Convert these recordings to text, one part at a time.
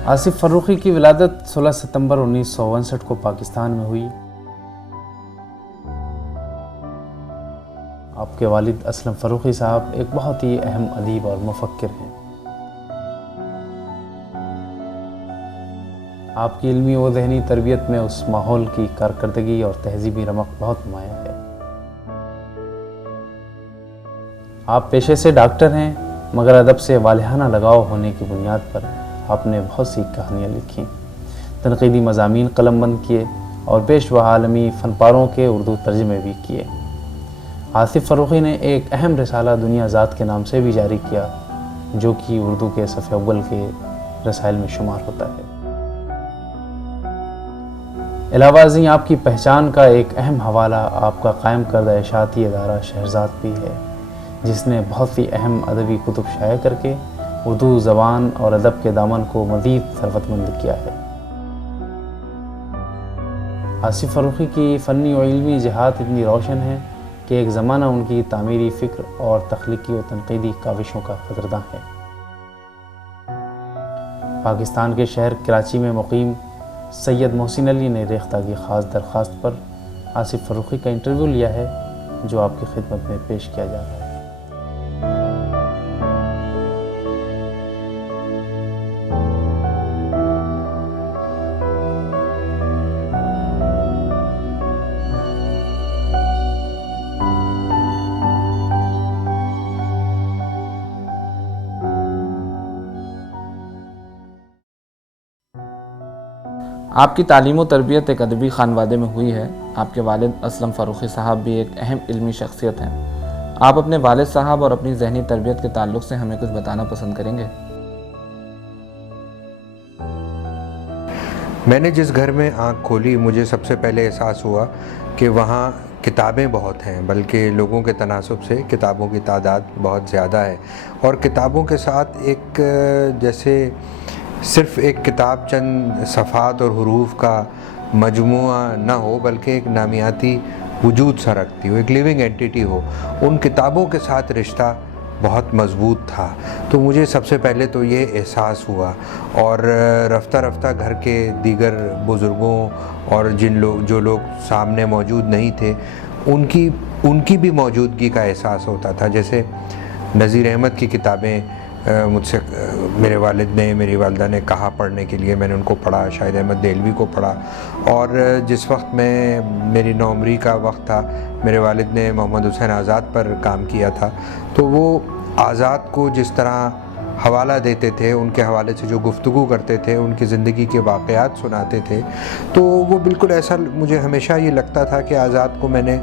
आसिफ फ़र्रुख़ी की विलादत 16 सितंबर 1959 को पाकिस्तान में हुई। आपके वालिद असलम फ़र्रुख़ी साहब एक बहुत ही अहम अदीब और मुफ़क्किर हैं। आपकी इल्मी व ज़हनी तरबियत में उस माहौल की कारकर्दगी और तहज़ीबी रमक बहुत नुमायाँ है। आप पेशे से डॉक्टर हैं, मगर अदब से वालिहाना लगाव होने की बुनियाद पर आपने बहुत सी कहानियाँ लिखीं, तनक़ीदी मज़ामीन कलमबंद किए और पेश व आलमी फ़नपारों के उर्दू तर्जमे भी किए। आसिफ फ़र्रुख़ी ने एक अहम रिसाला दुनिया ज़ात के नाम से भी जारी किया, जो कि उर्दू के सफ़े अव्वल के रसाइल में शुमार होता है। अलावा अज़ीं आपकी पहचान का एक अहम हवाला आपका कायम करदा इशाअती इदारा शहरज़ाद भी है, जिसने बहुत सी अहम अदबी कुतुब शाया करके उर्दू ज़बान और अदब के दामन को मज़ीद सरवतमंद किया है। आसिफ फ़र्रुख़ी की फ़नी और इल्मी जहात इतनी रोशन है कि एक ज़माना उनकी तामीरी फ़िक्र और तख्लीकी और तनक़ीदी काविशों का क़दरदां है। पाकिस्तान के शहर कराची में मुक़ीम सैयद मोहसिन अली ने रेख्ता की ख़ास दरख्वास्त पर आसिफ फ़र्रुख़ी का इंटरव्यू लिया है, जो आपकी खिदमत में पेश किया जा रहा है। आपकी तालीम व तरबियत एक अदबी ख़ानवादे में हुई है। आपके वालिद असलम फ़र्रुख़ी साहब भी एक अहम इल्मी शख्सियत हैं। आप अपने वालिद साहब और अपनी ज़हनी तरबियत के ताल्लुक़ से हमें कुछ बताना पसंद करेंगे? मैंने जिस घर में आँख खोली, मुझे सबसे पहले एहसास हुआ कि वहाँ किताबें बहुत हैं, बल्कि लोगों के तनासुब से किताबों की तादाद बहुत ज़्यादा है। और किताबों के साथ एक जैसे सिर्फ़ एक किताब चंद सफ़ात और हुरूफ का मजमुआ ना हो, बल्कि एक नामियाती वजूद सा रखती हो, एक लिविंग एंटिटी हो। उन किताबों के साथ रिश्ता बहुत मज़बूत था। तो मुझे सबसे पहले तो ये एहसास हुआ, और रफ्ता रफ्ता घर के दीगर बुज़ुर्गों और जो लोग सामने मौजूद नहीं थे, उनकी भी मौजूदगी का एहसास होता था। जैसे नज़ीर अहमद की किताबें मुझसे मेरे वालिद ने, मेरी वालिदा ने कहा पढ़ने के लिए, मैंने उनको पढ़ा। शाहिद अहमद देहलवी को पढ़ा। और जिस वक्त मेरी नौमरी का वक्त था, मेरे वालिद ने मोहम्मद हुसैन आज़ाद पर काम किया था। तो वो आज़ाद को जिस तरह हवाला देते थे, उनके हवाले से जो गुफ्तगू करते थे, उनकी ज़िंदगी के वाक़यात सुनाते थे, तो वो बिल्कुल ऐसा मुझे हमेशा ये लगता था कि आज़ाद को मैंने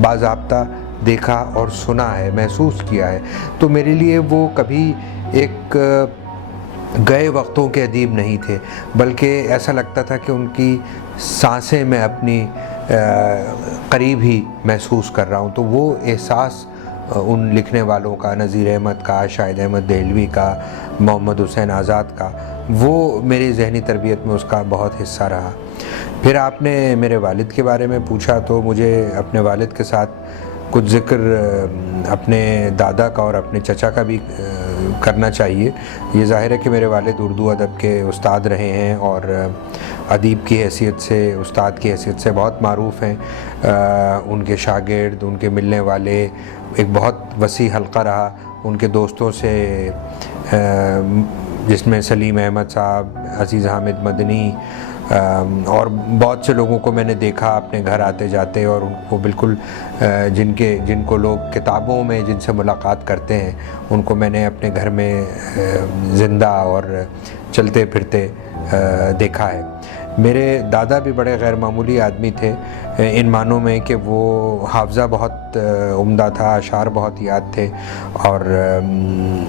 बाज़ाब्ता देखा और सुना है, महसूस किया है। तो मेरे लिए वो कभी एक गए वक्तों के अदीब नहीं थे, बल्कि ऐसा लगता था कि उनकी सांसें मैं अपनी करीब ही महसूस कर रहा हूँ। तो वो एहसास उन लिखने वालों का, नज़ीर अहमद का, शाहिद अहमद देहलवी का, मोहम्मद हुसैन आज़ाद का, वो मेरी ज़हनी तरबियत में उसका बहुत हिस्सा रहा। फिर आपने मेरे वालिद के बारे में पूछा, तो मुझे अपने वालिद के साथ कुछ ज़िक्र अपने दादा का और अपने चचा का भी करना चाहिए। ये ज़ाहिर है कि मेरे वालिद उर्दू अदब के उस्ताद रहे हैं और अदीब की हैसियत से, उस्ताद की हैसियत से बहुत मारूफ़ हैं। उनके शागिर्द, उनके मिलने वाले एक बहुत वसी हल्का रहा। उनके दोस्तों से जिसमें सलीम अहमद साहब, अज़ीज़ हामिद मदनी और बहुत से लोगों को मैंने देखा अपने घर आते जाते, और उनको बिल्कुल जिनको लोग किताबों में जिनसे मुलाकात करते हैं, उनको मैंने अपने घर में ज़िंदा और चलते फिरते देखा है। मेरे दादा भी बड़े गैर मामूली आदमी थे, इन मानों में कि वो हाफ़ज़ा बहुत उम्दा था, अशार बहुत याद थे, और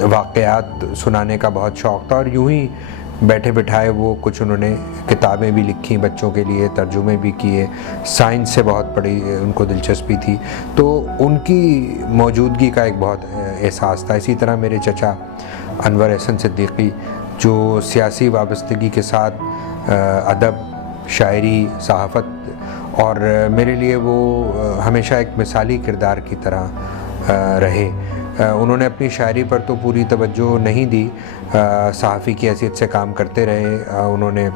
वाक़यात सुनाने का बहुत शौक़ था। और यूँ ही बैठे बिठाए वो कुछ उन्होंने किताबें भी लिखी बच्चों के लिए, तर्जुमे भी किए। साइंस से बहुत बड़ी उनको दिलचस्पी थी, तो उनकी मौजूदगी का एक बहुत एहसास था। इसी तरह मेरे चचा अनवर अहसन सिद्दीकी, जो सियासी वाबस्तगी के साथ अदब, शायरी, सहाफ़त, और मेरे लिए वो हमेशा एक मिसाली किरदार की तरह रहे। उन्होंने अपनी शायरी पर तो पूरी तवज्जो नहीं दी, सहाफ़ी की हैसियत से काम करते रहे। उन्होंने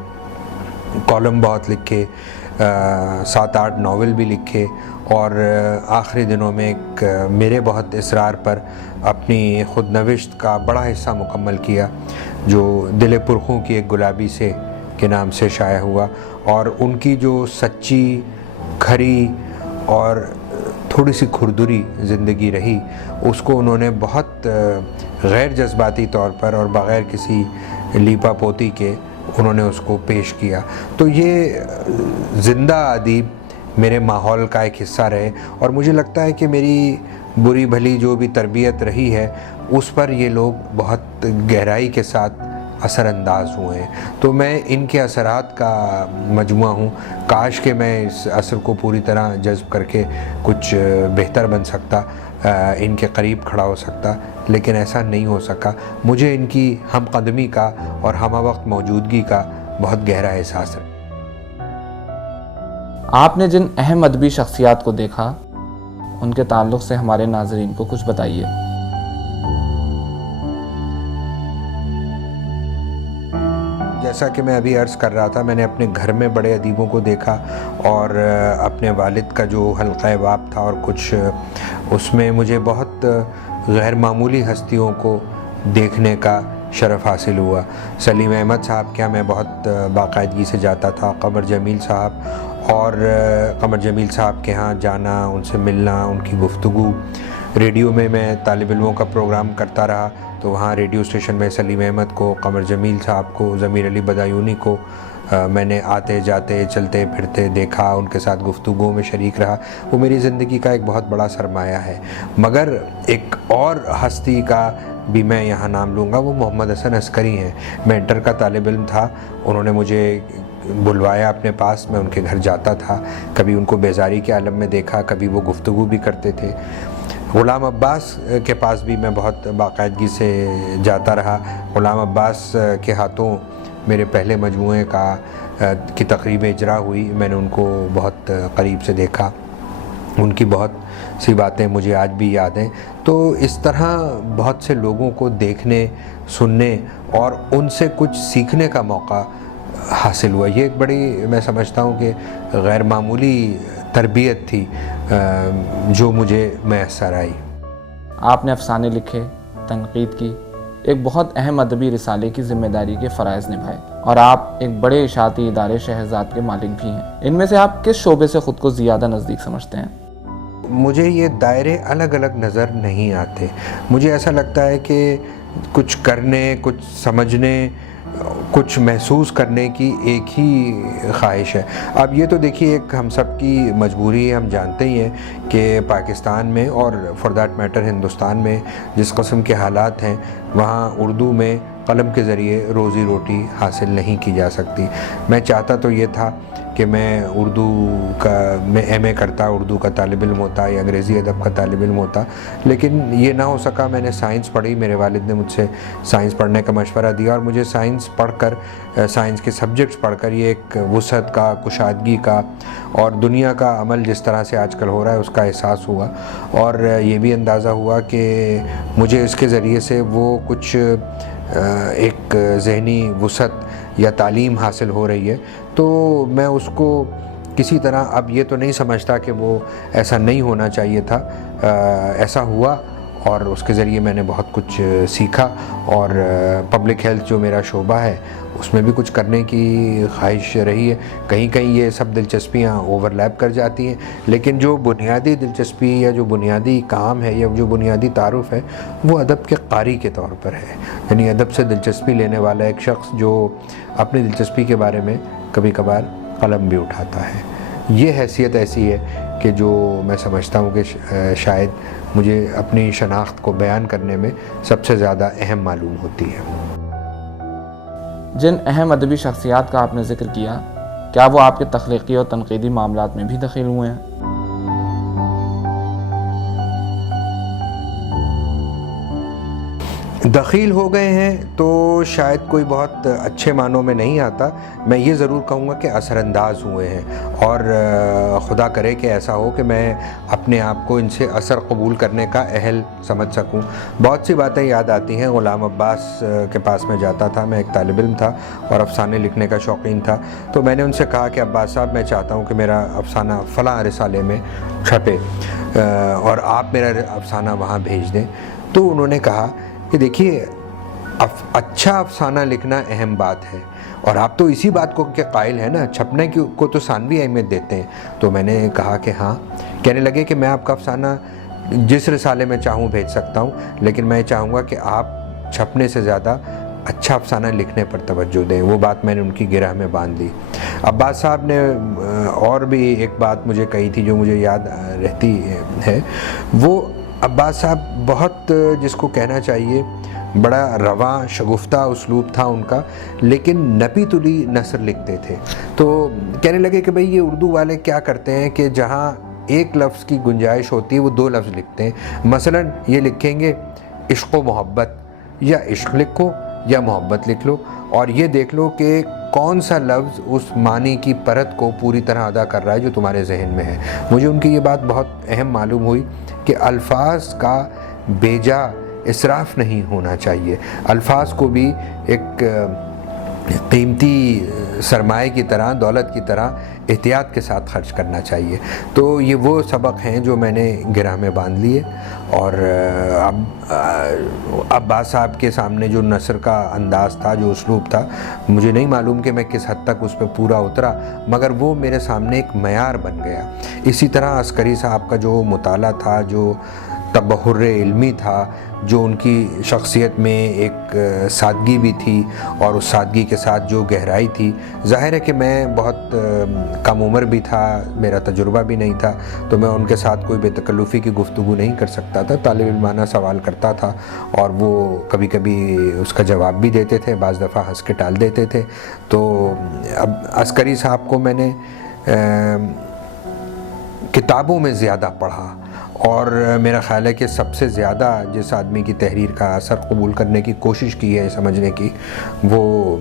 कॉलम बहुत लिखे, 7-8 नावल भी लिखे और आखिरी दिनों में एक मेरे बहुत इसरार पर अपनी खुद नविश्त का बड़ा हिस्सा मुकम्मल किया, जो दिल पुरखों की एक गुलाबी से के नाम से शाया हुआ। और उनकी जो सच्ची, खरी और थोड़ी सी खुरदुरी ज़िंदगी रही, उसको उन्होंने बहुत गैर जज्बाती तौर पर और बग़ैर किसी लीपा पोती के उन्होंने उसको पेश किया। तो ये ज़िंदा अदीब मेरे माहौल का एक हिस्सा रहे और मुझे लगता है कि मेरी बुरी भली जो भी तरबियत रही है उस पर ये लोग बहुत गहराई के साथ असरअंदाज हुए हैं। तो मैं इनके असरात का मजमुआ हूँ। काश कि मैं इस असर को पूरी तरह जज्ब करके कुछ बेहतर बन सकता, इनके करीब खड़ा हो सकता, लेकिन ऐसा नहीं हो सका। मुझे इनकी हम कदमी का और हम वक्त मौजूदगी का बहुत गहरा एहसास है। आपने जिन अहम अदबी शख्सियात को देखा, उनके ताल्लुक़ से हमारे नाज़रीन को कुछ बताइए। जैसा कि मैं अभी अर्ज़ कर रहा था, मैंने अपने घर में बड़े अदीबों को देखा और अपने वालिद का जो हल्क़ा बाब था और कुछ उसमें मुझे बहुत गैर मामूली हस्तियों को देखने का शरफ़ हासिल हुआ। सलीम अहमद साहब के यहाँ मैं बहुत बाकायदगी से जाता था, कमर जमील साहब, और कमर जमील साहब के यहाँ जाना, उनसे मिलना, उनकी गुफ्तगू। रेडियो में मैं तालिब इल्मों का प्रोग्राम करता रहा, तो वहाँ रेडियो स्टेशन में सलीम अहमद को, कमर जमील साहब को, ज़मीर अली बदायूनी को मैंने आते जाते, चलते फिरते देखा, उनके साथ गुफ्तगू में शरीक रहा। वो मेरी ज़िंदगी का एक बहुत बड़ा सरमाया है। मगर एक और हस्ती का भी मैं यहाँ नाम लूँगा, वो मोहम्मद हसन अस्करी हैं। मैं इंटर का तालिब इल्म था, उन्होंने मुझे बुलवाया अपने पास, मैं उनके घर जाता था। कभी उनको बेजारी के आलम में देखा, कभी वो गुफ्तगू भी करते थे। ग़ुलाम अब्बास के पास भी मैं बहुत बाकायदगी से जाता रहा। ग़ुलाम अब्बास के हाथों मेरे पहले मजमूए की तकरीब इजरा हुई, मैंने उनको बहुत करीब से देखा। उनकी बहुत सी बातें मुझे आज भी याद हैं। तो इस तरह बहुत से लोगों को देखने, सुनने और उनसे कुछ सीखने का मौका हासिल हुआ। ये एक बड़ी, मैं समझता हूँ कि गैर मामूली तरबियत थी जो मुझे मैसर आई। आपने अफसाने लिखे, तनकीद की, एक बहुत अहम अदबी रिसाले की ज़िम्मेदारी के फ़राइज़ निभाए और आप एक बड़े इशाती इदारे शहज़ाद के मालिक भी हैं। इनमें से आप किस शोबे से ख़ुद को ज़्यादा नज़दीक समझते हैं? मुझे ये दायरे अलग अलग नज़र नहीं आते। मुझे ऐसा लगता है कि कुछ करने, कुछ समझने, कुछ महसूस करने की एक ही ख्वाहिश है। अब ये तो देखिए, एक हम सब की मजबूरी है, हम जानते ही हैं कि पाकिस्तान में और फॉर दैट मैटर हिंदुस्तान में जिस कस्म के हालात हैं, वहाँ उर्दू में कलम के ज़रिए रोज़ी रोटी हासिल नहीं की जा सकती। मैं चाहता तो ये था कि मैं उर्दू का मैं एमए करता, उर्दू का तालिब इल्म होता या अंग्रेज़ी अदब का तालिब इल्म होता, लेकिन ये ना हो सका। मैंने साइंस पढ़ी, मेरे वालिद ने मुझसे साइंस पढ़ने का मशवरा दिया और मुझे साइंस पढ़कर, साइंस के सब्जेक्ट्स पढ़कर ये एक वुसअत का, कुशादगी का और दुनिया का अमल जिस तरह से आजकल हो रहा है उसका एहसास हुआ। और ये भी अंदाज़ा हुआ कि मुझे इसके ज़रिए से वो कुछ एक ज़हनी वुसअत या तालीम हासिल हो रही है, तो मैं उसको किसी तरह, अब ये तो नहीं समझता कि वो ऐसा नहीं होना चाहिए था, ऐसा हुआ और उसके ज़रिए मैंने बहुत कुछ सीखा। और पब्लिक हेल्थ जो मेरा शोबा है उसमें भी कुछ करने की ख्वाहिश रही है। कहीं कहीं ये सब दिलचस्पियाँ ओवरलैप कर जाती हैं, लेकिन जो बुनियादी दिलचस्पी या जो बुनियादी काम है या जो बुनियादी तारुफ़ है वो अदब के कारी के तौर पर है। यानी अदब से दिलचस्पी लेने वाला एक शख्स जो अपनी दिलचस्पी के बारे में कभी कभार कलम भी उठाता है। ये हैसियत ऐसी है कि जो मैं समझता हूँ कि शायद मुझे अपनी शनाख्त को बयान करने में सबसे ज़्यादा अहम मालूम होती है। जिन अहम अदबी शख्सियात का आपने ज़िक्र किया, क्या वो आपके तख्लीकी और तनकीदी मामलात में भी दखील हुए हैं? दखील हो गए हैं तो शायद कोई बहुत अच्छे मानों में नहीं आता, मैं ये ज़रूर कहूँगा कि असरअंदाज हुए हैं, और खुदा करे कि ऐसा हो कि मैं अपने आप को इनसे असर कबूल करने का अहल समझ सकूँ। बहुत सी बातें याद आती हैं। ग़ुलाम अब्बास के पास मैं जाता था, मैं एक तालिब इल्म था और अफ़साने लिखने का शौकीन था, तो मैंने उनसे कहा कि अब्बास साहब, मैं चाहता हूँ कि मेरा अफ़साना फ़लाँ रिसाले में छपे और आप मेरा अफ़साना वहाँ भेज दें। तो उन्होंने कहा कि देखिए, अच्छा अफसाना लिखना अहम बात है, और आप तो इसी बात को के कायल हैं ना, छपने को तो सानवी अहमियत देते हैं। तो मैंने कहा कि हाँ। कहने लगे कि मैं आपका अफसाना जिस रिसाले में चाहूँ भेज सकता हूँ, लेकिन मैं चाहूँगा कि आप छपने से ज़्यादा अच्छा अफसाना लिखने पर तवज्जो दें। वो बात मैंने उनकी गिरह में बांध ली। अब्बास साहब ने और भी एक बात मुझे कही थी जो मुझे याद रहती है। वो अब्बास साहब बहुत, जिसको कहना चाहिए, बड़ा रवां शगुफ्ता उसलूब था उनका, लेकिन नपी तुली नसर लिखते थे। तो कहने लगे कि भाई ये उर्दू वाले क्या करते हैं कि जहाँ एक लफ्ज़ की गुंजाइश होती है वो दो लफ्ज़ लिखते हैं। मसलन ये लिखेंगे इश्क़ व मोहब्बत, या इश्क़ लिखो या मोहब्बत लिख लो, और ये देख लो कि कौन सा लफ्ज़ उस मानी की परत को पूरी तरह अदा कर रहा है जो तुम्हारे जहन में है। मुझे उनकी ये बात बहुत अहम मालूम हुई कि अल्फाज का बेजा इसराफ नहीं होना चाहिए, अल्फाज को भी एक कीमती सरमाए की तरह, दौलत की तरह एहतियात के साथ खर्च करना चाहिए। तो ये वो सबक हैं जो मैंने गिरह में बांध लिए। और अब अब्बास साहब के सामने जो नसर का अंदाज़ था, जो उसलूब था, मुझे नहीं मालूम कि मैं किस हद तक उस पर पूरा उतरा, मगर वो मेरे सामने एक मयार बन गया। इसी तरह अस्करी साहब का जो मुताला था, जो तबहुर्र इल्मी था, जो उनकी शख्सियत में एक सादगी भी थी और उस सादगी के साथ जो गहराई थी। ज़ाहिर है कि मैं बहुत कम उम्र भी था, मेरा तजुर्बा भी नहीं था, तो मैं उनके साथ कोई बेतकल्लुफ़ी की गुफ्तगू नहीं कर सकता था। तालिब इल्माना सवाल करता था और वो कभी कभी उसका जवाब भी देते थे, बाज़ दफ़ा हंस के टाल देते थे। तो अब अस्करी साहब को मैंने किताबों में ज़्यादा पढ़ा, और मेरा ख़्याल है कि सबसे ज़्यादा जिस आदमी की तहरीर का असर कबूल करने की कोशिश की है, समझने की, वो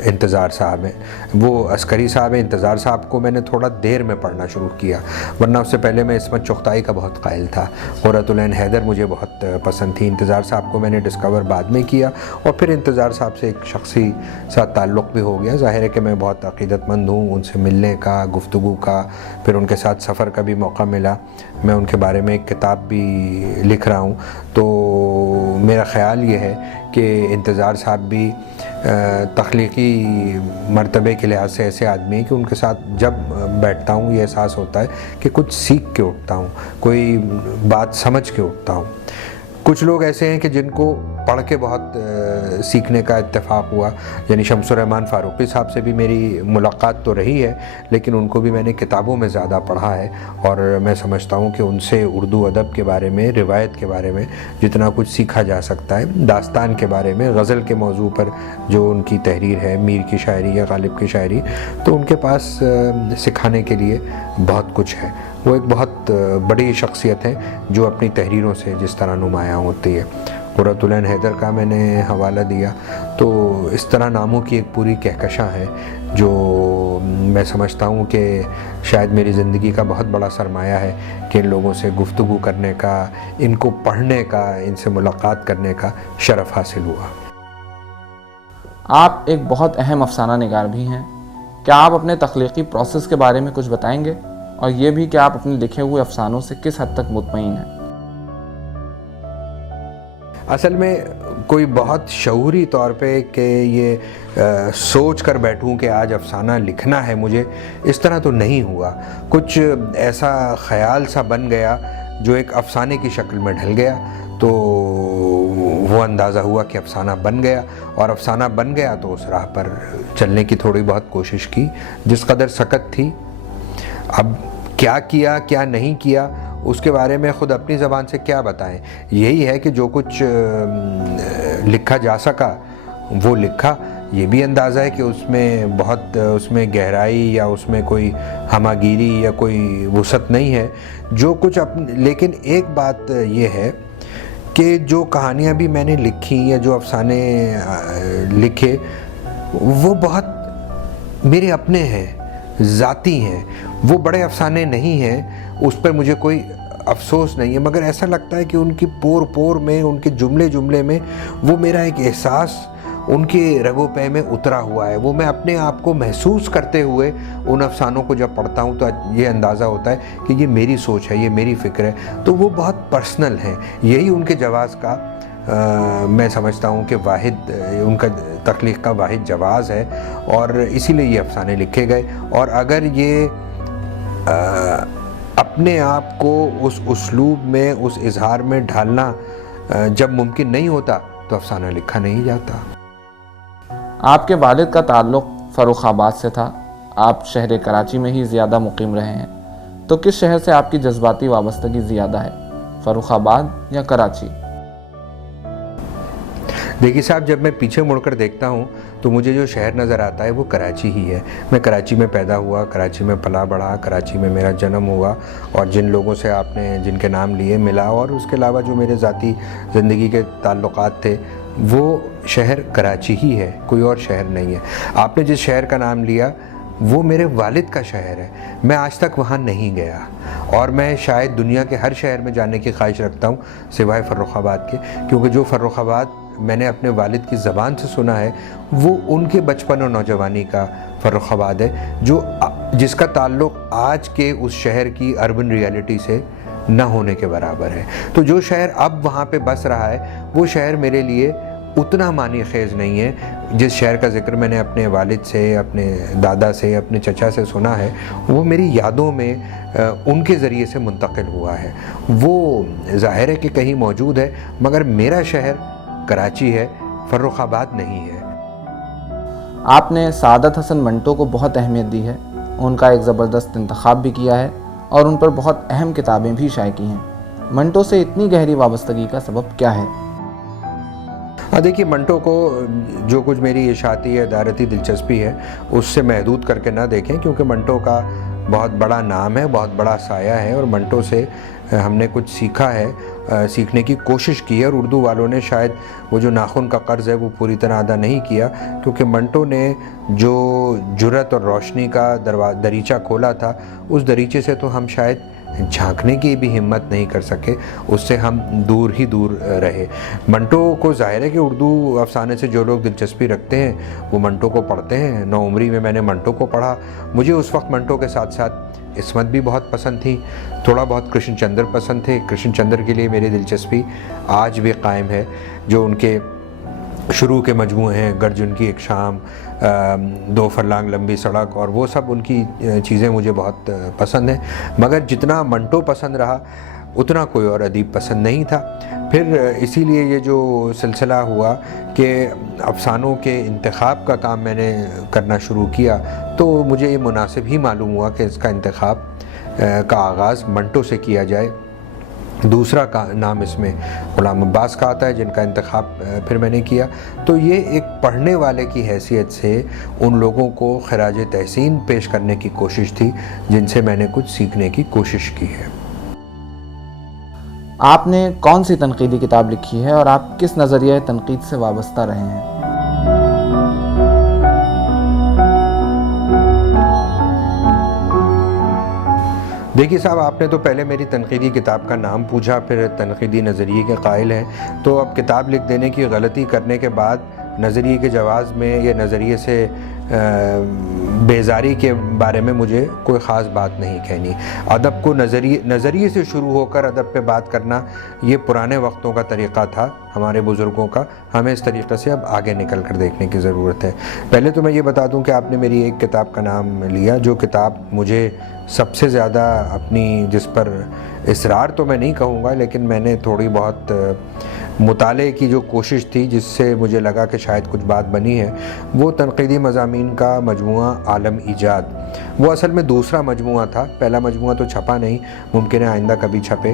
इंतज़ार साहब हैं, वो अस्करी साहब हैं। इंतज़ार साहब को मैंने थोड़ा देर में पढ़ना शुरू किया, वरना उससे पहले मैं इस्मत चुग़ताई का बहुत कायल था। क़ुर्रतुल ऐन हैदर मुझे बहुत पसंद थी। इंतज़ार साहब को मैंने डिस्कवर बाद में किया, और फिर इंतज़ार साहब से एक शख्सी सा ताल्लुक़ भी हो गया। ज़ाहिर है कि मैं बहुत अक़ीदतमंद हूँ, उनसे मिलने का, गुफ्तगू का, फिर उनके साथ सफ़र का भी मौका मिला। मैं उनके बारे में एक किताब भी लिख रहा हूँ। तो मेरा ख़्याल ये है कि इंतज़ार साहब भी तख्लीकी मर्तबे के लिहाज से ऐसे आदमी हैं कि उनके साथ जब बैठता हूँ ये एहसास होता है कि कुछ सीख के उठता हूँ, कोई बात समझ के उठता हूँ। कुछ लोग ऐसे हैं कि जिनको पढ़ के बहुत सीखने का इत्तेफाक हुआ, यानी शम्सुर रहमान फ़ारूक़ी साहब से भी मेरी मुलाकात तो रही है, लेकिन उनको भी मैंने किताबों में ज़्यादा पढ़ा है, और मैं समझता हूँ कि उनसे उर्दू अदब के बारे में, रिवायत के बारे में जितना कुछ सीखा जा सकता है। दास्तान के बारे में, गज़ल के मौजू पर जो उनकी तहरीर है, मीर की शायरी या गालिब की शायरी, तो उनके पास सिखाने के लिए बहुत कुछ है। वो एक बहुत बड़ी शख्सियत है जो अपनी तहरीरों से जिस तरह नुमायाँ होती है। क़ुर्रतुल ऐन हैदर का मैंने हवाला दिया, तो इस तरह नामों की एक पूरी कहकशां है जो मैं समझता हूँ कि शायद मेरी ज़िंदगी का बहुत बड़ा सरमाया है कि इन लोगों से गुफ्तगू करने का, इनको पढ़ने का, इनसे मुलाकात करने का शरफ़ हासिल हुआ। आप एक बहुत अहम अफसाना निगार भी हैं। क्या आप अपने तख्लीकी प्रोसेस के बारे में कुछ बताएंगे, और ये भी कि आप अपने लिखे हुए अफसानों से किस हद तक मुतमईन हैं? असल में कोई बहुत शऊरी तौर पे कि ये सोच कर बैठूं कि आज अफसाना लिखना है मुझे, इस तरह तो नहीं हुआ। कुछ ऐसा ख़याल सा बन गया जो एक अफसाने की शक्ल में ढल गया, तो वो अंदाज़ा हुआ कि अफसाना बन गया, और अफसाना बन गया तो उस राह पर चलने की थोड़ी बहुत कोशिश की जिस कदर सकत थी। अब क्या किया क्या नहीं किया उसके बारे में ख़ुद अपनी ज़बान से क्या बताएं। यही है कि जो कुछ लिखा जा सका वो लिखा। ये भी अंदाज़ा है कि उसमें बहुत उसमें गहराई या उसमें कोई हमागिरी या कोई वसअत नहीं है जो कुछ लेकिन एक बात ये है कि जो कहानियाँ भी मैंने लिखी या जो अफसाने लिखे वो बहुत मेरे अपने हैं, ज़ाती हैं। वो बड़े अफसाने नहीं हैं, उस पर मुझे कोई अफसोस नहीं है, मगर ऐसा लगता है कि उनकी पोर पोर में, उनके जुमले जुमले में वो मेरा एक एहसास उनके रगो पे में उतरा हुआ है। वो मैं अपने आप को महसूस करते हुए उन अफसानों को जब पढ़ता हूँ तो ये अंदाज़ा होता है कि ये मेरी सोच है, ये मेरी फ़िक्र है। तो वो बहुत पर्सनल हैं। यही उनके जवाज़ का मैं समझता हूँ कि वाहिद, उनका तख्लीक़ का वाहिद जवाज़ है, और इसीलिए ये अफसाने लिखे गए। और अगर ये अपने आप को उस उसलूब में, उस इजहार में ढालना जब मुमकिन नहीं होता तो अफसाना लिखा नहीं जाता। आपके वालिद का ताल्लुक़ फ़र्रुखाबाद से था। आप शहर कराची में ही ज़्यादा मुकीम रहे हैं, तो किस शहर से आपकी जज्बाती वाबस्तगी ज़्यादा है, फ़र्रुखाबाद या कराची? देखिए साहब, जब मैं पीछे मुड़कर देखता हूँ तो मुझे जो शहर नज़र आता है वो कराची ही है। मैं कराची में पैदा हुआ, कराची में पला बढ़ा, कराची में मेरा जन्म हुआ, और जिन लोगों से आपने जिनके नाम लिए मिला, और उसके अलावा जो मेरे ज़ाती ज़िंदगी के ताल्लुकात थे, वो शहर कराची ही है, कोई और शहर नहीं है। आपने जिस शहर का नाम लिया वो मेरे वालिद का शहर है। मैं आज तक वहाँ नहीं गया, और मैं शायद दुनिया के हर शहर में जाने की ख्वाहिश रखता हूँ सिवाय फ़र्रुखाबाद के, क्योंकि जो फ़र्रुखाबाद मैंने अपने वालिद की ज़बान से सुना है वो उनके बचपन और नौजवानी का फ़र्रुखाबाद है, जिसका ताल्लुक़ आज के उस शहर की अर्बन रियलिटी से न होने के बराबर है। तो जो शहर अब वहाँ पे बस रहा है वो शहर मेरे लिए उतना मानी खेज़ नहीं है। जिस शहर का ज़िक्र मैंने अपने वालिद से, अपने दादा से, अपने चचा से सुना है, वो मेरी यादों में उनके ज़रिए से मुंतकिल हुआ है। वो ज़ाहिर है कि कहीं मौजूद है, मगर मेरा शहर कराची है, फ़र्रुखाबाद नहीं है। आपने सादत हसन मंटो को बहुत अहमियत दी है, उनका एक ज़बरदस्त इंतखाब भी किया है और उन पर बहुत अहम किताबें भी शाये की हैं। मंटो से इतनी गहरी वाबस्तगी का सबब क्या है? हाँ, देखिए, मंटो को जो कुछ मेरी इशाती या अदारती दिलचस्पी है उससे महदूद करके ना देखें, क्योंकि मंटो का बहुत बड़ा नाम है, बहुत बड़ा साया है, और मंटो से हमने कुछ सीखा है, सीखने की कोशिश की है, और उर्दू वालों ने शायद वो जो नाखून का कर्ज़ है वो पूरी तरह अदा नहीं किया, क्योंकि मंटो ने जो जुर्रत और रोशनी का दरीचा खोला था, उस दरीचे से तो हम शायद झांकने की भी हिम्मत नहीं कर सके, उससे हम दूर ही दूर रहे। मंटो को ज़ाहिर है कि उर्दू अफसाने से जो लोग दिलचस्पी रखते हैं वो मंटो को पढ़ते हैं। नौउम्री में मैंने मंटो को पढ़ा। मुझे उस वक्त मंटो के साथ साथ इस्मत भी बहुत पसंद थी, थोड़ा बहुत कृष्ण चंद्र पसंद थे। कृष्ण चंद्र के लिए मेरी दिलचस्पी आज भी कायम है। जो उनके शुरू के मजमूए हैं, गर्जुन की एक शाम, दो फरलांग लंबी सड़क, और वो सब उनकी चीज़ें मुझे बहुत पसंद हैं। मगर जितना मंटो पसंद रहा उतना कोई और अदीब पसंद नहीं था। फिर इसीलिए ये जो सिलसिला हुआ कि अफसानों के इंतखाब का काम मैंने करना शुरू किया, तो मुझे ये मुनासिब ही मालूम हुआ कि इसका इंतखाब का आगाज़ मंटो से किया जाए। दूसरा का नाम इसमें ग़ुलाम अब्बास का आता है, जिनका इंतखाब फिर मैंने किया। तो ये एक पढ़ने वाले की हैसियत से उन लोगों को खराज तहसीन पेश करने की कोशिश थी जिनसे मैंने कुछ सीखने की कोशिश की है। आपने कौन सी तनकीदी किताब लिखी है और आप किस नज़रिया तनकीद से वाबस्ता रहे हैं? देखिए साहब, आपने तो पहले मेरी तनकीदी किताब का नाम पूछा, फिर तनकीदी नज़रिए के कायल हैं, तो अब किताब लिख देने की गलती करने के बाद नज़रिए के जवाज़ में या नज़रिए से बेजारी के बारे में मुझे कोई ख़ास बात नहीं कहनी। अदब को नज़रिए से शुरू होकर अदब पे बात करना ये पुराने वक्तों का तरीक़ा था हमारे बुज़ुर्गों का। हमें इस तरीक़े से अब आगे निकल कर देखने की ज़रूरत है। पहले तो मैं ये बता दूं कि आपने मेरी एक किताब का नाम लिया, जो किताब मुझे सबसे ज़्यादा अपनी, जिस पर इसरार तो मैं नहीं कहूँगा, लेकिन मैंने थोड़ी बहुत मुताले की जो कोशिश थी, जिससे मुझे लगा कि शायद कुछ बात बनी है, वो तनक़ीदी मज़ामीन का मजमुआ आलम ईजाद। वो असल में दूसरा मजमुआ था, पहला मजमुआ तो छपा नहीं, मुमकिन है आइंदा कभी छपे,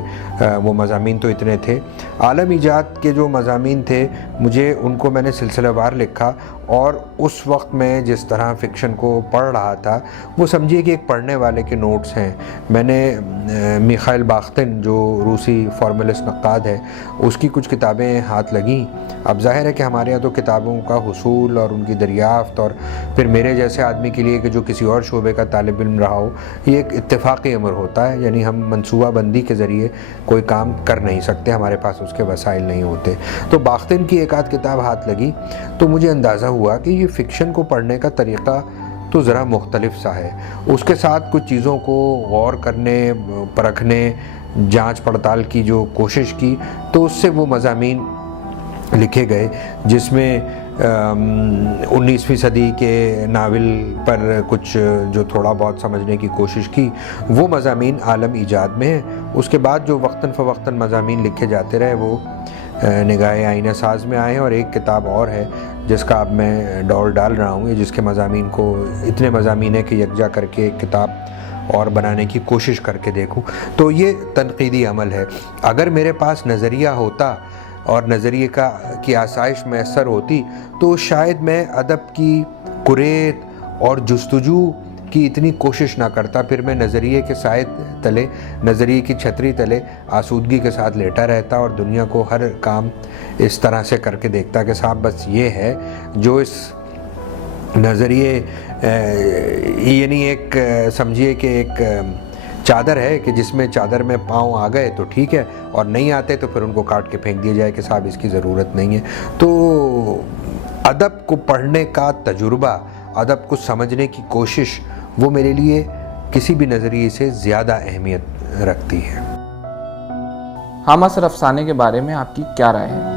वो मज़ामीन तो इतने थे। आलम ईजाद के जो मज़ामीन थे, मुझे उनको मैंने सिलसिलेवार लिखा, और उस वक्त मैं जिस तरह फ़िक्शन को पढ़ रहा था, वो समझिए कि एक पढ़ने वाले के नोट्स हैं। मैंने मिखाइल बाख्तिन, जो रूसी फॉर्मलिस्ट नक्काद है, उसकी कुछ किताबें हाथ लगीं। अब ज़ाहिर है कि हमारे यहाँ तो किताबों का हुसूल और उनकी दरियाफ़्त, और फिर मेरे जैसे आदमी के लिए कि जो किसी और शोबे का तालिब इल्म रहा हो, ये एक इत्तेफाक़ी अमर होता है। यानी हम मनसूबा बंदी के ज़रिए कोई काम कर नहीं सकते, हमारे पास उसके वसाइल नहीं होते। तो बाख्तिन की एक आध किताब हाथ लगी तो मुझे अंदाज़ा हुआ कि ये फ़िक्शन को पढ़ने का तरीक़ा तो ज़रा मुख्तलिफ सा है। उसके साथ कुछ चीज़ों को गौर करने, परखने, जांच पड़ताल की जो कोशिश की, तो उससे वो मज़ामीन लिखे गए जिसमें 19वीं सदी के नावल पर कुछ जो थोड़ा बहुत समझने की कोशिश की, वो मज़ामीन आलम ईजाद में है। उसके बाद जो वक्तन फ़वक्तन मज़ामीन लिखे जाते रहे, वो निगाहे आईना साज में आए हैं। और एक किताब और है जिसका अब मैं दौर डाल रहा हूँ, जिसके मज़ामीन को इतने मज़ामीन है कि यकजा करके एक किताब और बनाने की कोशिश करके देखूँ। तो ये तनक़ीदी अमल है। अगर मेरे पास नज़रिया होता और नज़रिए की आसाइश मैसर होती, तो शायद मैं अदब की कुरेद और जुस्तजू की इतनी कोशिश ना करता। फिर मैं नज़रिए के साए तले, नज़रिए की छतरी तले आसूदगी के साथ लेटा रहता और दुनिया को हर काम इस तरह से करके देखता कि साहब बस ये है जो इस नज़रिए, यानी एक समझिए कि एक चादर है कि जिसमें चादर में पाँव आ गए तो ठीक है, और नहीं आते तो फिर उनको काट के फेंक दिया जाए कि साहब इसकी ज़रूरत नहीं है। तो अदब को पढ़ने का तजुर्बा, अदब को समझने की कोशिश, वो मेरे लिए किसी भी नज़रिए से ज़्यादा अहमियत रखती है। हम असर अफसाने के बारे में आपकी क्या राय है?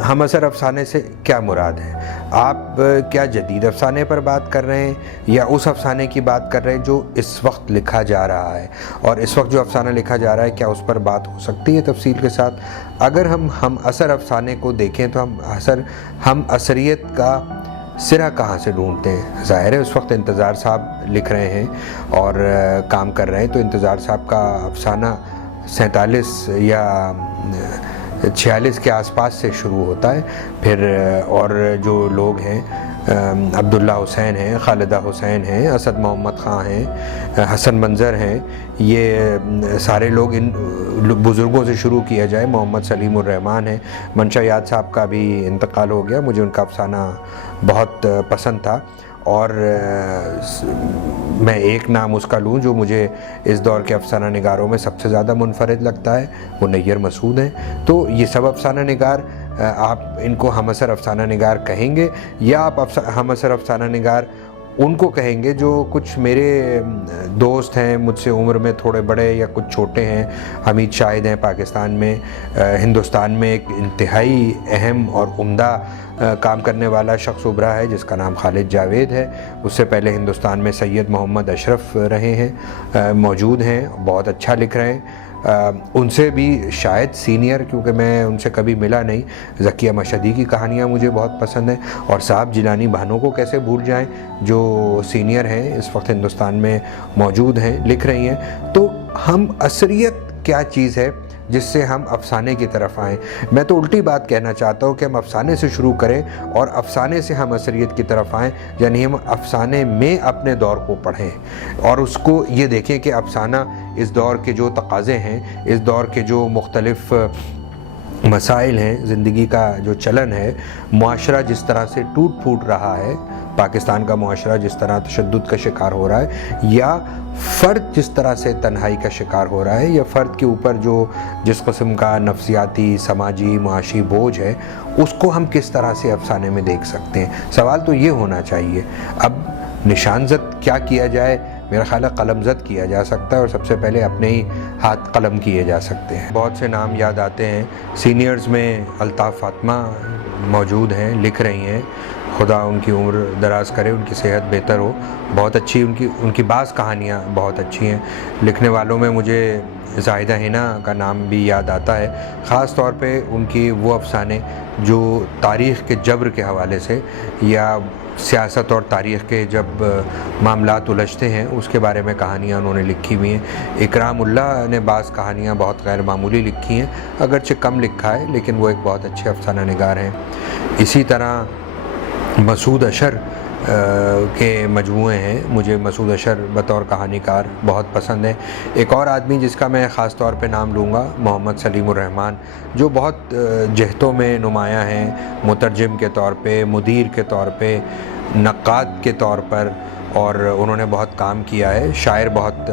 हम असर अफसाने से क्या मुराद है? आप क्या जदीद अफसाने पर बात कर रहे हैं, या उस अफसाने की बात कर रहे हैं जो इस वक्त लिखा जा रहा है? और इस वक्त जो अफसाना लिखा जा रहा है, क्या उस पर बात हो सकती है तफसील के साथ? अगर हम असर अफसाने को देखें तो हम असरियत का सिरा कहाँ से ढूंढते हैं? ज़ाहिर है उस वक्त इंतज़ार साहब लिख रहे हैं और काम कर रहे हैं, तो इंतज़ार साहब का अफसाना 47 या 46 के आसपास से शुरू होता है। फिर और जो लोग हैं, अब्दुल्ला हुसैन हैं, खालिदा हुसैन हैं, असद मोहम्मद ख़ां हैं, हसन मंज़र हैं, ये सारे लोग इन बुज़ुर्गों से शुरू किया जाए। मोहम्मद सलीमुर रहमान हैं। मंशा याद साहब का भी इंतकाल हो गया, मुझे उनका अफसाना बहुत पसंद था। और मैं एक नाम उसका लूँ जो मुझे इस दौर के अफसाना निगारों में सबसे ज़्यादा मुनफरिद लगता है, वो नैयर मसूद हैं। तो ये सब अफसाना निगार, आप इनको हम असर अफसाना निगार कहेंगे, या आप हम असर अफसाना निगार उनको कहेंगे जो कुछ मेरे दोस्त हैं, मुझसे उम्र में थोड़े बड़े या कुछ छोटे हैं। हमीद शाहिद हैं पाकिस्तान में, हिंदुस्तान में एक इंतहाई अहम और उम्दा काम करने वाला शख्स उभरा है जिसका नाम खालिद जावेद है। उससे पहले हिंदुस्तान में सैयद मोहम्मद अशरफ रहे हैं, मौजूद हैं, बहुत अच्छा लिख रहे हैं। उनसे भी शायद सीनियर, क्योंकि मैं उनसे कभी मिला नहीं, ज़किया मशहदी की कहानियाँ मुझे बहुत पसंद हैं। और साहब जिलानी भानों को कैसे भूल जाएं, जो सीनियर हैं, इस वक्त हिंदुस्तान में मौजूद हैं, लिख रही हैं। तो हम असरियत क्या चीज़ है जिससे हम अफसाने की तरफ आएँ? मैं तो उल्टी बात कहना चाहता हूँ कि हम अफसाने से शुरू करें और अफसाने से हम असरियत की तरफ आएँ, यानी हम अफसाने में अपने दौर को पढ़ें और उसको ये देखें कि अफसाना इस दौर के जो तकाज़े हैं, इस दौर के जो मुख्तलिफ़ मसाइल हैं, ज़िंदगी का जो चलन है, मुआशरा जिस तरह से टूट फूट रहा है, पाकिस्तान का मुआशरा जिस तरह तशद्दुद का शिकार हो रहा है, या फ़र्द जिस तरह से तन्हाई का शिकार हो रहा है, या फ़र्द के ऊपर जो जिस किस्म का नफ्सियाती, समाजी, माशी बोझ है, उसको हम किस तरह से अफसाने में देख सकते हैं। सवाल तो ये होना चाहिए। अब निशानज़द क्या किया जाए? मेरा ख़्याल है कलमज़द किया जा सकता है और सबसे पहले अपने ही हाथ कलम किए जा सकते हैं। बहुत से नाम याद आते हैं। सीनियर्स में अल्ताफ़ फ़ातिमा मौजूद हैं, लिख रही हैं। खुदा उनकी उम्र दराज करे, उनकी सेहत बेहतर हो। बहुत अच्छी उनकी बाज़ कहानियाँ बहुत अच्छी हैं। लिखने वालों में मुझे ज़ाहिदा हिना का नाम भी याद आता है, ख़ास तौर पे उनकी वो अफ़साने जो तारीख़ के जबर के हवाले से या सियासत और तारीख़ के जब मामलात उलझते हैं उसके बारे में कहानियाँ उन्होंने लिखी हुई हैं। इकराम उल्लाह ने बाज़ कहानियाँ बहुत गैर मामूली लिखी हैं, अगरचे कम लिखा है लेकिन वो एक बहुत अच्छे अफ़साना निगार हैं। इसी तरह मसूद अशर के मजमूए हैं, मुझे मसूद अशर बतौर कहानीकार बहुत पसंद है। एक और आदमी जिसका मैं ख़ास तौर पे नाम लूँगा, मोहम्मद सलीमुर रहमान, जो बहुत जहतों में नुमायाँ हैं, मुतरजिम के तौर पे, मुदीर के तौर पे, नक्काद के तौर पर, और उन्होंने बहुत काम किया है। शायर बहुत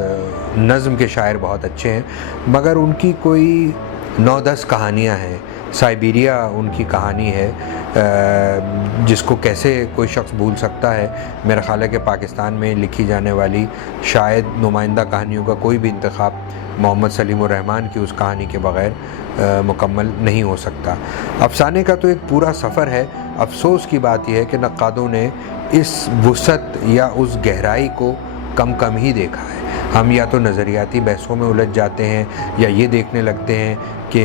नज़्म के शायर बहुत अच्छे हैं, मगर उनकी कोई 9-10 कहानियाँ हैं। साइबेरिया उनकी कहानी है जिसको कैसे कोई शख्स भूल सकता है। मेरा ख़्याल है कि पाकिस्तान में लिखी जाने वाली शायद नुमाइंदा कहानियों का कोई भी इंतखाब मोहम्मद सलीमुर रहमान की उस कहानी के बग़ैर मुकम्मल नहीं हो सकता। अफ़साने का तो एक पूरा सफ़र है। अफसोस की बात यह है कि नक्कादों ने इस वुसअत या उस गहराई को कम ही देखा है। हम या तो नज़रियाती बहसों में उलझ जाते हैं या ये देखने लगते हैं कि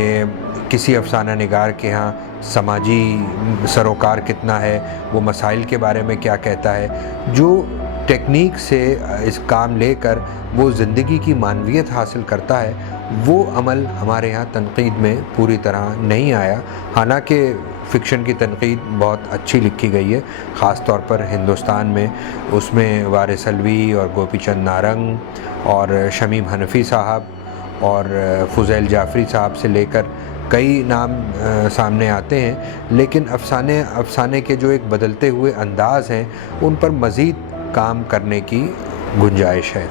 किसी अफ़साना निगार के यहाँ समाजी सरोकार कितना है, वो मसाइल के बारे में क्या कहता है। जो टेक्निक से इस काम लेकर वो ज़िंदगी की मानवियत हासिल करता है, वो अमल हमारे यहाँ तनक़ीद में पूरी तरह नहीं आया। हालांकि फ़िक्शन की तनक़ीद बहुत अच्छी लिखी गई है, ख़ास तौर पर हिंदुस्तान में। उसमें वारिस अलवी और गोपी चंद नारंग और शमीम हनफ़ी साहब और फ़ुज़ैल जाफ़री साहब से लेकर कई नाम सामने आते हैं, लेकिन अफ़साने के जो एक बदलते हुए अंदाज़ हैं उन पर मज़ीद काम करने की गुंजाइश है।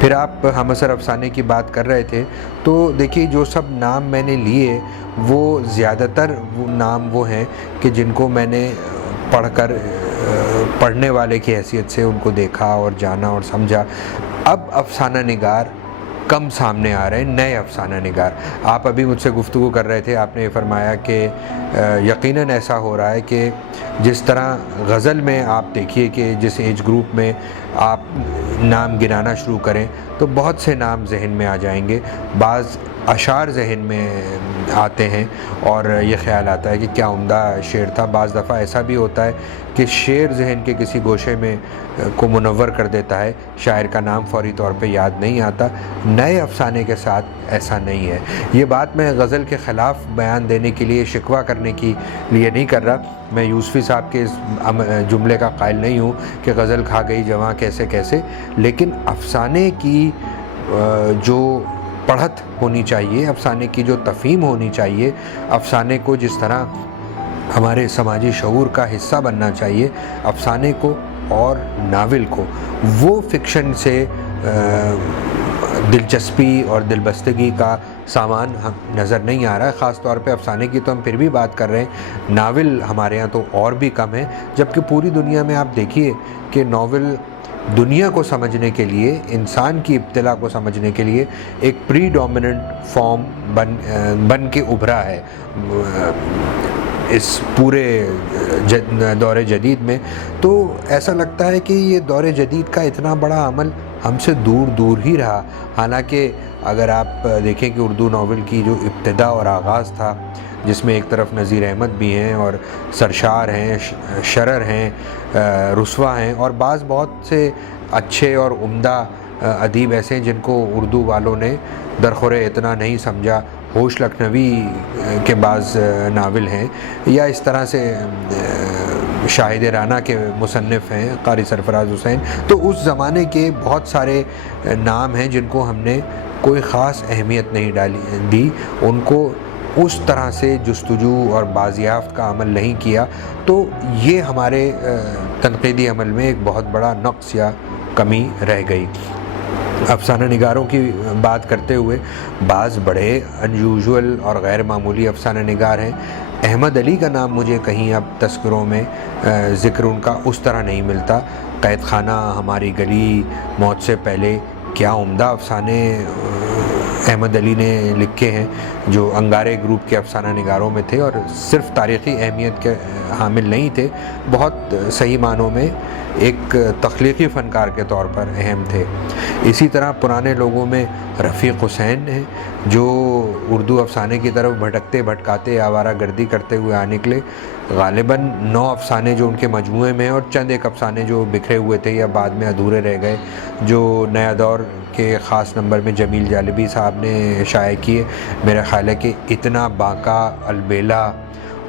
फिर आप हमअसर अफ़साने की बात कर रहे थे, तो देखिए जो सब नाम मैंने लिए वो ज़्यादातर वो नाम वो हैं कि जिनको मैंने पढ़ने वाले की हैसियत से उनको देखा और जाना और समझा। अब अफ़साना निगार कम सामने आ रहे हैं, नए अफ़साना निगार। आप अभी मुझसे गुफ्तगू कर रहे थे, आपने ये फरमाया कि यकीनन ऐसा हो रहा है कि जिस तरह गज़ल में आप देखिए कि जिस एज ग्रुप में आप नाम गिनाना शुरू करें तो बहुत से नाम जहन में आ जाएंगे, बाज़ अशार जहन में आते हैं और ये ख्याल आता है कि क्या उम्दा शेर था। बाज़ दफ़ा ऐसा भी होता है कि शेर जहन के किसी गोशे में को मुनव्वर कर देता है, शायर का नाम फ़ौरी तौर पे याद नहीं आता। नए अफ़साने के साथ ऐसा नहीं है। ये बात मैं गज़ल के ख़िलाफ़ बयान देने के लिए, शिकवा करने के लिए नहीं कर रहा। मैं यूसुफ़ी साहब के इस जुमले का कायल नहीं हूँ कि गज़ल खा गई जवां कैसे कैसे, लेकिन अफ़साने की जो पढ़त होनी चाहिए, अफ़साने की जो तफ़हीम होनी चाहिए, अफ़साने को जिस तरह हमारे समाजी शऊर का हिस्सा बनना चाहिए, अफ़साने को और नावल को, वो फ़िक्शन से दिलचस्पी और दिलबस्तगी का सामान हम नज़र नहीं आ रहा है। ख़ास तौर पे अफ़साने की तो हम फिर भी बात कर रहे हैं, नावल हमारे यहाँ तो और भी कम है। जबकि पूरी दुनिया में आप देखिए कि नावल दुनिया को समझने के लिए, इंसान की इब्तिला को समझने के लिए एक प्रीडोमिनेंट फॉर्म बन के उभरा है इस पूरे दौरे जदीद में। तो ऐसा लगता है कि ये दौरे जदीद का इतना बड़ा अमल हमसे दूर ही रहा। हालांकि अगर आप देखें कि उर्दू नावल की जो इब्तिदा और आगाज़ था, जिसमें एक तरफ नज़ीर अहमद भी हैं और सरशार हैं, शरर हैं, रुस्वा हैं और बाज़ बहुत से अच्छे और उम्दा अदीब ऐसे हैं जिनको उर्दू वालों ने दरख़ुरे इतना नहीं समझा। होश लखनवी के बाज़ नावल हैं, या इस तरह से शाहिद राना के मुसन्निफ़ हैं क़ारी सरफराज हुसैन। तो उस ज़माने के बहुत सारे नाम हैं जिनको हमने कोई ख़ास अहमियत नहीं दी, उनको उस तरह से जुस्तजू और बाज़ियाफ़त का अमल नहीं किया। तो ये हमारे तनक़ीदी अमल में एक बहुत बड़ा नक़्स या कमी रह गई। अफ़साना निगारों की बात करते हुए बाज़ बड़े अनयूजुअल और गैर मामूली अफ़साना निगार हैं। अहमद अली का नाम मुझे कहीं अब तस्करों में ज़िक्र उनका उस तरह नहीं मिलता। कैद खाना, हमारी गली, मौत से पहले, क्या उम्दा अफ़साने अहमद अली ने लिखे हैं, जो अंगारे ग्रुप के अफसाना निगारों में थे और सिर्फ तारीख़ी अहमियत के हामिल नहीं थे, बहुत सही मानों में एक तख्लीकी फ़नकार के तौर पर अहम थे। इसी तरह पुराने लोगों में रफ़ीक़ हुसैन हैं, जो उर्दू अफसाने की तरफ भटकते भटकाते आवारा गर्दी करते हुए आ निकले। ग़ालिबन 9 अफसाने जो उनके मजमूए में हैं और चंद एक अफसाने जो बिखरे हुए थे या बाद में अधूरे रह गए, जो नया दौर के ख़ास नंबर में जमील जालिबी साहब ने शाये किए। मेरा ख़्याल है कि इतना बाका, अलबेला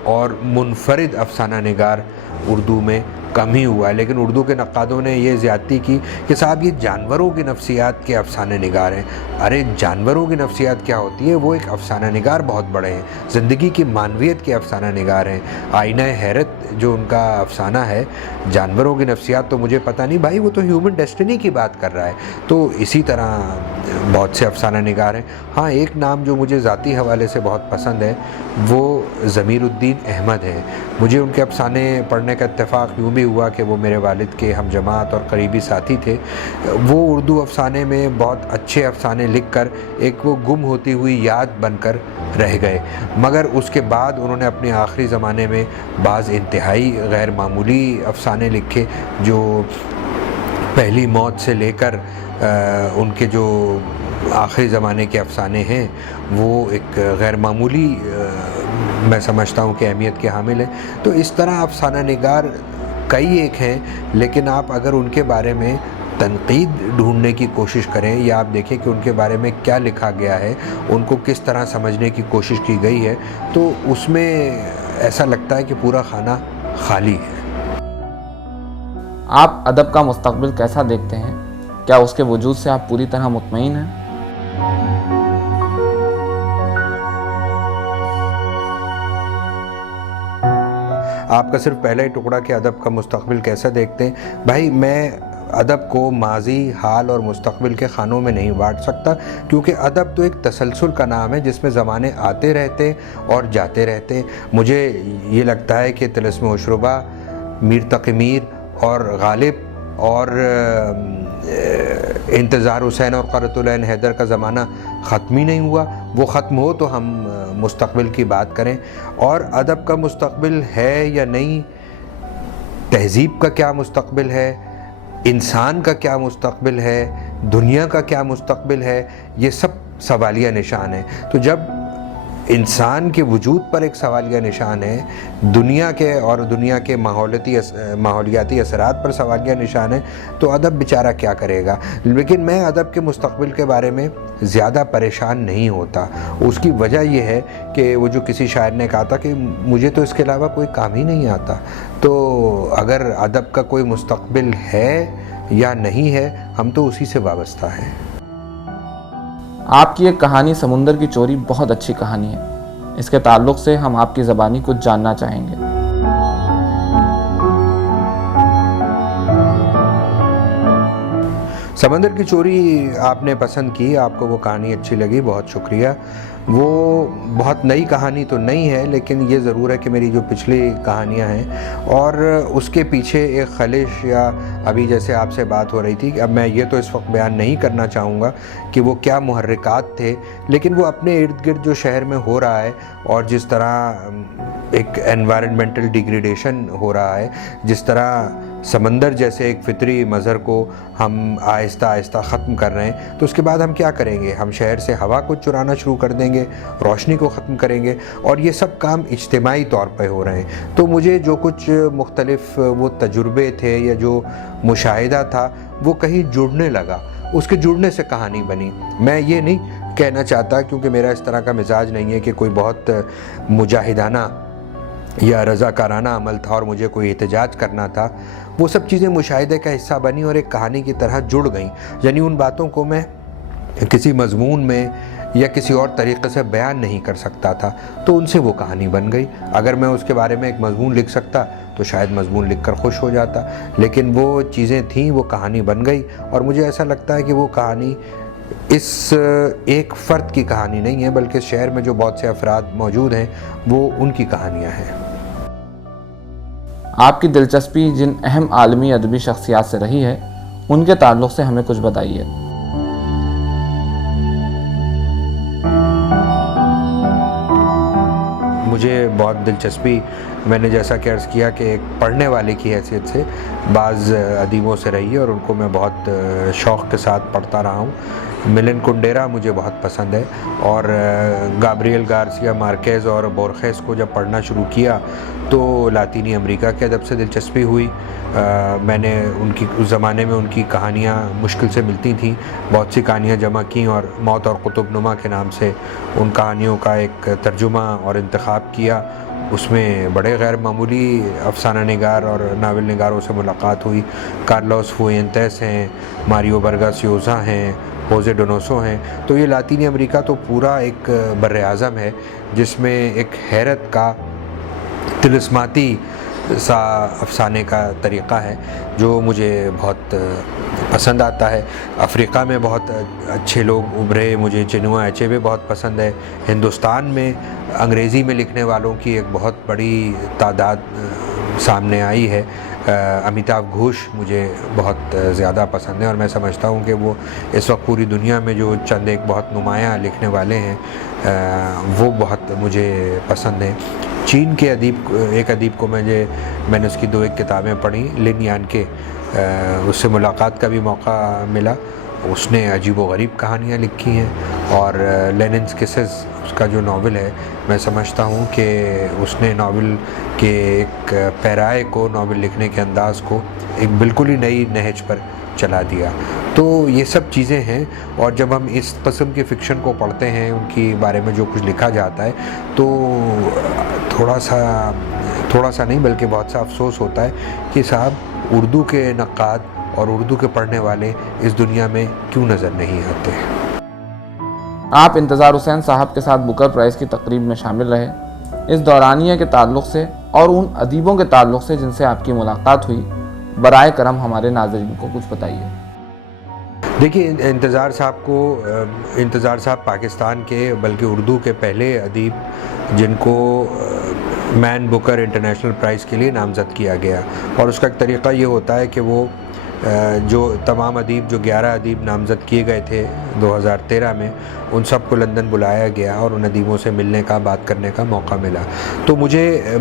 और मुनफरिद अफसाना निगार उर्दू में कम ही हुआ है। लेकिन उर्दू के नक्कादों ने ये ज़्यादती की कि साहब ये जानवरों की नफ्सियात के अफसाने निगार हैं। अरे जानवरों की नफ्सियात क्या होती है? वो एक अफसाना निगार बहुत बड़े हैं, ज़िंदगी की मानवियत के अफसाना निगार हैं। आईना हैरत जो उनका अफसाना है, जानवरों की नफ्सियात तो मुझे पता नहीं भाई, वो तो ह्यूमन डेस्टिनी की बात कर रहा है। तो इसी तरह बहुत से अफसाना निगार हैं। हाँ, एक नाम जो मुझे ज़ाती हवाले से बहुत पसंद है वो ज़मीरुद्दीन अहमद है। मुझे उनके अफसाने पढ़ने का इत्तेफाक यूँ भी हुआ कि वो मेरे वालिद के हम जमात और करीबी साथी थे। वो उर्दू अफसाने में बहुत अच्छे अफसाने लिखकर एक वो गुम होती हुई याद बनकर रह गए, मगर उसके बाद उन्होंने अपने आखिरी ज़माने में बाज़ इंतहाई गैर मामूली अफसाने लिखे, जो पहली मौत से लेकर उनके जो आखिरी ज़माने के अफसाने हैं वो एक गैर मामूली मैं समझता हूँ कि अहमियत के हामिल हैं। तो इस तरह अफसाना निगार कई एक हैं, लेकिन आप अगर उनके बारे में तनकीद ढूंढने की कोशिश करें या आप देखें कि उनके बारे में क्या लिखा गया है, उनको किस तरह समझने की कोशिश की गई है, तो उसमें ऐसा लगता है कि पूरा खाना खाली है। आप अदब का मुस्तकबिल कैसा देखते हैं? क्या उसके वजूद से आप पूरी तरह मुतमईन हैं? आपका सिर्फ पहला ही टुकड़ा कि अदब का मुस्तकबिल कैसा देखते हैं। भाई, मैं अदब को माजी, हाल और मुस्तकबिल के खानों में नहीं बांट सकता, क्योंकि अदब तो एक तसलसल का नाम है जिसमें ज़माने आते रहते और जाते रहते। मुझे ये लगता है कि तिलिस्म उशरुबा, मीर तक़ी मीर और गालिब और इंतज़ार हुसैन और क़ुर्रतुल ऐन हैदर का ज़माना ख़त्म ही नहीं हुआ। वो ख़त्म हो तो हम मुस्तकबिल की बात करें। और अदब का मुस्तकबिल है या नहीं, तहज़ीब का क्या मुस्तकबिल है, इंसान का क्या मुस्तकबिल है, दुनिया का क्या मुस्तकबिल है, ये सब सवालिया निशान है। तो जब इंसान के वजूद पर एक सवालिया निशान है, दुनिया के और दुनिया के माहौलियाती असरात पर सवालिया निशान है, तो अदब बेचारा क्या करेगा। लेकिन मैं अदब के मुस्तकबिल के बारे में ज़्यादा परेशान नहीं होता। उसकी वजह यह है कि वो जो किसी शायर ने कहा था कि मुझे तो इसके अलावा कोई काम ही नहीं आता। तो अगर अदब का कोई मुस्तकबिल है या नहीं है, हम तो उसी से वाबस्ता हैं। आपकी एक कहानी समुंदर की चोरी बहुत अच्छी कहानी है। इसके ताल्लुक़ से हम आपकी ज़बानी कुछ जानना चाहेंगे। समंदर की चोरी आपने पसंद की, आपको वो कहानी अच्छी लगी, बहुत शुक्रिया। वो बहुत नई कहानी तो नहीं है, लेकिन ये ज़रूर है कि मेरी जो पिछली कहानियाँ हैं और उसके पीछे एक खलिश, या अभी जैसे आपसे बात हो रही थी, अब मैं ये तो इस वक्त बयान नहीं करना चाहूँगा कि वो क्या मुहर्रिकात थे, लेकिन वो अपने इर्द गिर्द जो शहर में हो रहा है और जिस तरह एक एनवायरनमेंटल डिग्रेडेशन हो रहा है, जिस तरह समंदर जैसे एक फितरी मज़हर को हम आहिस्ता आहिस्ता ख़त्म कर रहे हैं, तो उसके बाद हम क्या करेंगे? हम शहर से हवा को चुराना शुरू कर देंगे, रोशनी को ख़त्म करेंगे, और ये सब काम इज्तिमाई तौर पे हो रहे हैं। तो मुझे जो कुछ मुख्तलिफ़ वो तजुर्बे थे या जो मुशाहिदा था, वो कहीं जुड़ने लगा, उसके जुड़ने से कहानी बनी। मैं ये नहीं कहना चाहता, क्योंकि मेरा इस तरह का मिजाज नहीं है कि कोई बहुत मुजाहिदाना या रज़ाकाराना अमल था और मुझे कोई एहतजाज करना था। वो सब चीज़ें मुशाहिदे का हिस्सा बनी और एक कहानी की तरह जुड़ गई। यानी उन बातों को मैं किसी मजमून में या किसी और तरीक़े से बयान नहीं कर सकता था, तो उनसे वो कहानी बन गई। अगर मैं उसके बारे में एक मजमून लिख सकता तो शायद मजमून लिखकर खुश हो जाता, लेकिन वो चीज़ें थीं, वो कहानी बन गई। और मुझे ऐसा लगता है कि वो कहानी इस एक फ़र्द की कहानी नहीं है, बल्कि शहर में जो बहुत से अफराद मौजूद हैं वो उनकी कहानियाँ हैं। आपकी दिलचस्पी जिन अहम आलमी अदबी शख्सियात से रही है, उनके ताल्लुक़ से हमें कुछ बताइए। मुझे बहुत दिलचस्पी, मैंने जैसा कि अर्ज़ किया कि एक पढ़ने वाले की हैसियत से बाज़ अदीबों से रही है और उनको मैं बहुत शौक़ के साथ पढ़ता रहा हूँ। मिलन कुंडेरा मुझे बहुत पसंद है और गाब्रिएल गार्सिया मार्केज़ और बोर्खेस को जब पढ़ना शुरू किया तो लातीनी अमेरिका के अदब से दिलचस्पी हुई। मैंने उनकी उस ज़माने में उनकी कहानियाँ मुश्किल से मिलती थीं, बहुत सी कहानियाँ जमा की और मौत और कुतुबनुमा के नाम से उन कहानियों का एक तर्जुमा और इंतखाब किया। उसमें बड़े गैर मामूली अफ़साना निगार और नावल निगारों से मुलाकात हुई। कार्लोस फुएंतेस हैं, मारियो बर्गास ल्योज़ा हैं, होज़े डोनोसो हैं। तो ये लातीनी अमेरिका तो पूरा एक बर्र आज़म है जिसमें एक हैरत का तिलिस्माती सा अफ़साने का तरीक़ा है जो मुझे बहुत पसंद आता है। अफ़्रीका में बहुत अच्छे लोग उभरे, मुझे चिनुआ अचेबे बहुत पसंद है। हिंदुस्तान में अंग्रेज़ी में लिखने वालों की एक बहुत बड़ी तादाद सामने आई है। अमिताभ घोष मुझे बहुत ज़्यादा पसंद है और मैं समझता हूँ कि वो इस वक्त पूरी दुनिया में जो चंद एक बहुत नुमायाँ लिखने वाले हैं वो बहुत मुझे पसंद हैं। चीन के एक अदीब को मैंने उसकी 2-1 किताबें पढ़ी, लिन यान के, उससे मुलाकात का भी मौका मिला। उसने अजीब व गरीब कहानियाँ लिखी हैं और लेनिन्स किसेस उसका जो नावल है, मैं समझता हूँ कि उसने नावल के एक पैराए को, नावल लिखने के अंदाज़ को एक बिल्कुल ही नई नहज पर चला दिया। तो ये सब चीज़ें हैं और जब हम इस किस्म के फ़िक्शन को पढ़ते हैं, उनके बारे में जो कुछ लिखा जाता है, तो थोड़ा सा नहीं बल्कि बहुत सा अफसोस होता है कि साहब उर्दू के नक्काद और उर्दू के पढ़ने वाले इस दुनिया में क्यों नज़र नहीं आते। आप इंतज़ार हुसैन साहब के साथ बुकर प्राइज़ की तकरीब में शामिल रहे। इस दौरानिया के ताल्लुक़ से और उन अदीबों के ताल्लुक़ से जिनसे आपकी मुलाकात हुई, बराए करम हमारे नाज़रीन को कुछ बताइए। देखिए, इंतज़ार साहब पाकिस्तान के बल्कि उर्दू के पहले अदीब जिनको मैन बुकर इंटरनेशनल प्राइज़ के लिए नामज़द किया गया और उसका एक तरीक़ा ये होता है कि वो जो तमाम अदीब, जो 11 अदीब नामज़द किए गए थे 2013 में, उन सब को लंदन बुलाया गया और उन अदीबों से मिलने का, बात करने का मौका मिला। तो मुझे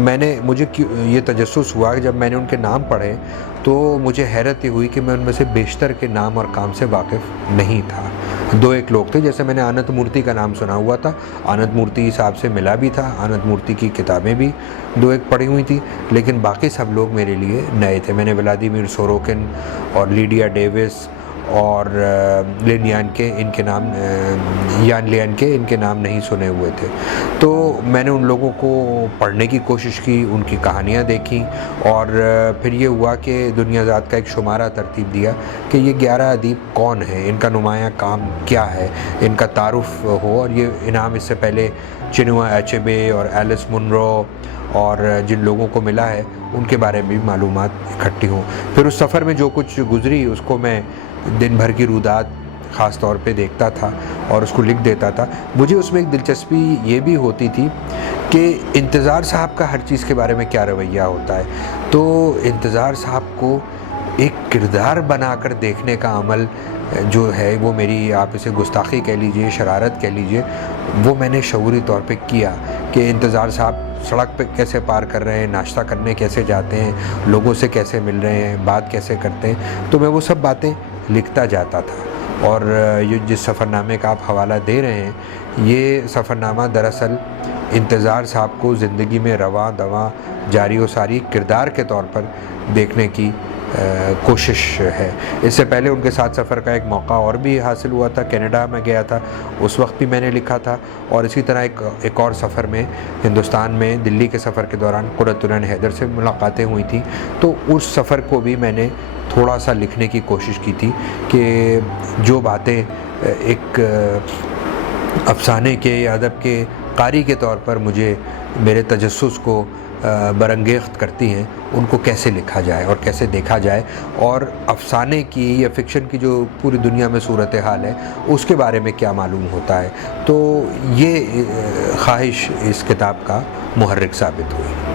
ये तजस्सुस हुआ कि जब मैंने उनके नाम पढ़े तो मुझे हैरत ये हुई कि मैं उनमें से बेशतर के नाम और काम से वाकिफ़ नहीं था। 2-1 लोग थे, जैसे मैंने आनंद मूर्ति का नाम सुना हुआ था, आनंद मूर्ति साहब से मिला भी था, आनंद मूर्ति की किताबें भी 2-1 पढ़ी हुई थी, लेकिन बाकी सब लोग मेरे लिए नए थे। मैंने व्लादिमीर सोरोकिन और लीडिया डेविस और लिन यान के, इनके नाम नहीं सुने हुए थे। तो मैंने उन लोगों को पढ़ने की कोशिश की, उनकी कहानियाँ देखी और फिर ये हुआ कि दुनियाज़ात का एक शुमारा तरतीब दिया कि ये 11 अदीब कौन हैं, इनका नुमायाँ काम क्या है, इनका तारुफ़ हो। और ये इनाम इससे पहले चिनुआ अचेबे और एलिस मुनरो और जिन लोगों को मिला है उनके बारे में भी मालूमात इकट्ठी हों। फिर उस सफ़र में जो कुछ गुज़री उसको मैं दिन भर की रुदात ख़ास तौर पे देखता था और उसको लिख देता था। मुझे उसमें एक दिलचस्पी ये भी होती थी कि इंतज़ार साहब का हर चीज़ के बारे में क्या रवैया होता है। तो इंतज़ार साहब को एक किरदार बनाकर देखने का अमल जो है वो मेरी, आप इसे गुस्ताखी कह लीजिए, शरारत कह लीजिए, वो मैंने शऊरी तौर पे किया कि इंतज़ार साहब सड़क पे कैसे पार कर रहे हैं, नाश्ता करने कैसे जाते हैं, लोगों से कैसे मिल रहे हैं, बात कैसे करते हैं। तो मैं वो सब बातें लिखता जाता था। और ये जिस सफ़रनामे का आप हवाला दे रहे हैं, ये सफ़रनामा दरअसल इंतज़ार साहब को ज़िंदगी में रवां दवां जारी व सारी किरदार के तौर पर देखने की कोशिश है। इससे पहले उनके साथ सफ़र का एक मौका और भी हासिल हुआ था, कनाडा में गया था, उस वक्त भी मैंने लिखा था। और इसी तरह एक और सफ़र में हिंदुस्तान में दिल्ली के सफ़र के दौरान कुर्रतुल हैदर से मुलाकातें हुई थी। तो उस सफ़र को भी मैंने थोड़ा सा लिखने की कोशिश की थी कि जो बातें एक अफ़साने के या अदब के कारी के तौर पर मुझे मेरे तजस्सुस को बरंगेख्त करती हैं, उनको कैसे लिखा जाए और कैसे देखा जाए, और अफ़साने की या फ़िक्शन की जो पूरी दुनिया में सूरत हाल है उसके बारे में क्या मालूम होता है। तो ये ख्वाहिश इस किताब का मुहर्रिक साबित हुई।